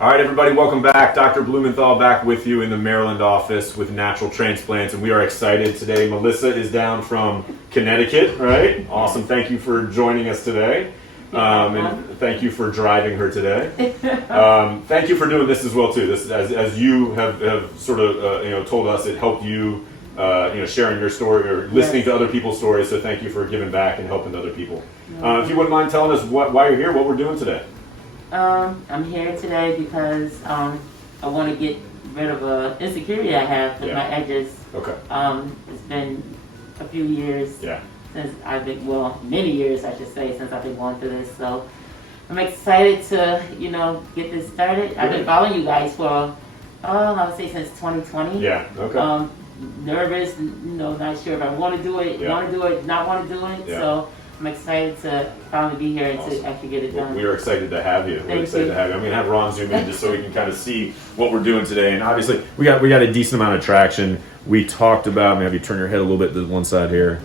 All right, everybody, welcome back. Dr. Blumenthal back with you in the Maryland office with Natural Transplants, and we are excited today. Melissa is down from Connecticut, right? Awesome. Thank you for joining us today. And thank you for driving her today. Thank you for doing this as well, too. This, as you have sort of told us, it helped you, sharing your story or listening to other people's stories. So thank you for giving back and helping other people. If you wouldn't mind telling us why you're here, what we're doing today. I'm here today because I want to get rid of an insecurity I have with my edges. Okay. It's been a few years since I've been, many years I should say, since I've been going through this. So I'm excited to, get this started. I've been following you guys for, I would say since 2020. Yeah, okay. Nervous, not sure if I want to do it, not want to do it. Yeah. So I'm excited to finally be here and to actually get it done. We are excited to have you. We're excited to have you. I'm going to have Ron zoom in just so we can kind of see what we're doing today. And obviously, we got a decent amount of traction. We talked about, maybe turn your head a little bit to one side here.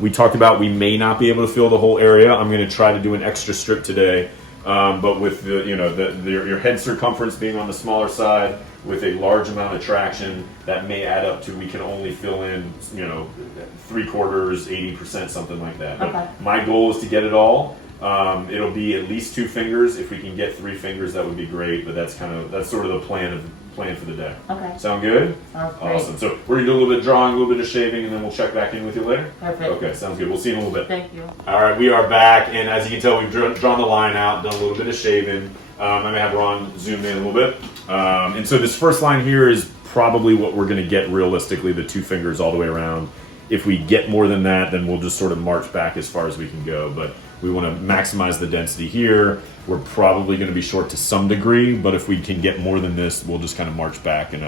We talked about we may not be able to fill the whole area. I'm going to try to do an extra strip today. But with your head circumference being on the smaller side, with a large amount of traction, that may add up to we can only fill in 3/4, 80%, something like that. Okay. But my goal is to get it all. It'll be at least 2 fingers. If we can get 3 fingers, that would be great. But that's sort of the plan for the day. Okay. Sound good? Sounds great. Awesome. So we're gonna do a little bit of drawing, a little bit of shaving, and then we'll check back in with you later. Perfect. Okay, sounds good. We'll see you in a little bit. Thank you. All right, we are back, and as you can tell, we've drawn the line out, done a little bit of shaving. I may have Ron zoom in a little bit. And so this first line here is probably what we're going to get realistically, the 2 fingers all the way around. If we get more than that, then we'll just sort of march back as far as we can go. But we want to maximize the density here. We're probably going to be short to some degree, but if we can get more than this, we'll just kind of march back and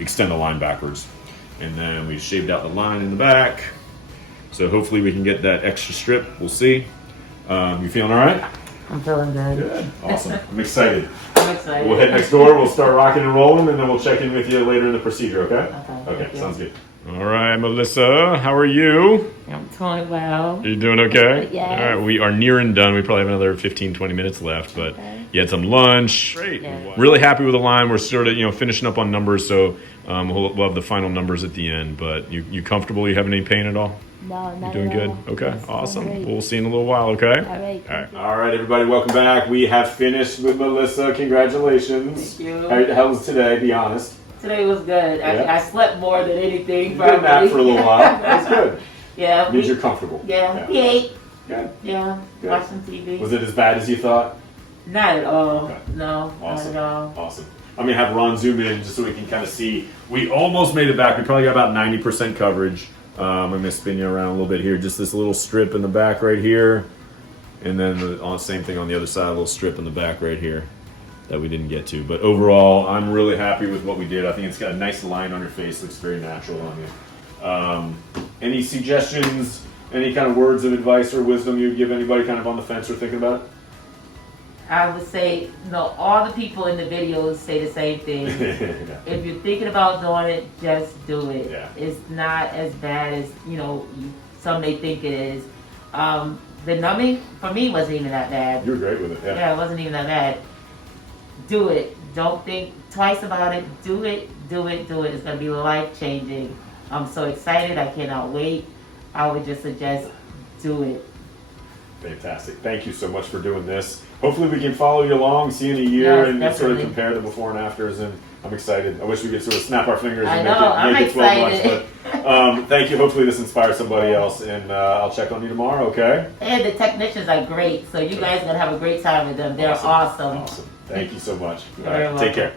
extend the line backwards. And then we shaved out the line in the back. So hopefully we can get that extra strip. We'll see. You feeling all right? I'm feeling good. Good. Awesome. I'm excited. I'm excited. We'll head next door. We'll start rocking and rolling, and then we'll check in with you later in the procedure, okay? Okay, sounds good. All right, Melissa, how are you? I'm doing well. You doing okay? Yes. All right, we are near and done. We probably have another 15, 20 minutes left, but you had some lunch. Great. Yeah. Really happy with the line. We're sort of, finishing up on numbers, so we'll have the final numbers at the end. But you comfortable? You having any pain at all? No, not You doing at all. good? Okay, Yes, awesome. I'm great. We'll see you in a little while, okay? All right. All right, everybody, welcome back. We have finished with Melissa. Congratulations. Thank you. How was today? Be honest. Today was good. Yeah. I slept more than anything. You did nap for a little while. That's good. Yeah. Means you're comfortable. Yeah. We ate. Good. Yeah. Good. Watched some TV. Was it as bad as you thought? Not at all. Okay. No, Awesome. not at all. Awesome. I'm going to have Ron zoom in just so we can kind of see. We almost made it back. We probably got about 90% coverage. I'm going to spin you around a little bit here. Just this little strip in the back right here. And then the same thing on the other side, a little strip in the back right here that we didn't get to. But overall, I'm really happy with what we did. I think it's got a nice line on your face. Looks very natural on you. Any suggestions, any kind of words of advice or wisdom you'd give anybody kind of on the fence or thinking about it? I would say, all the people in the videos say the same thing. Yeah. If you're thinking about doing it, just do it. Yeah. It's not as bad as, some may think it is. The numbing, for me, wasn't even that bad. You were great with it, yeah. Yeah, it wasn't even that bad. Do it. Don't think twice about it. Do it. Do it. Do it. It's going to be life-changing. I'm so excited. I cannot wait. I would just suggest do it. Fantastic. Thank you so much for doing this. Hopefully we can follow you along, see you in a year, Yes, and sort of definitely. compare the before and afters. And I'm excited. I wish we could sort of snap our fingers I and know, I'm make it 12 months. excited. But thank you. Hopefully this inspires somebody else, and I'll check on you tomorrow, okay? And the technicians are great, so you guys are going to have a great time with them. They're awesome. Awesome. Thank you so much. You're All right, very take welcome. care.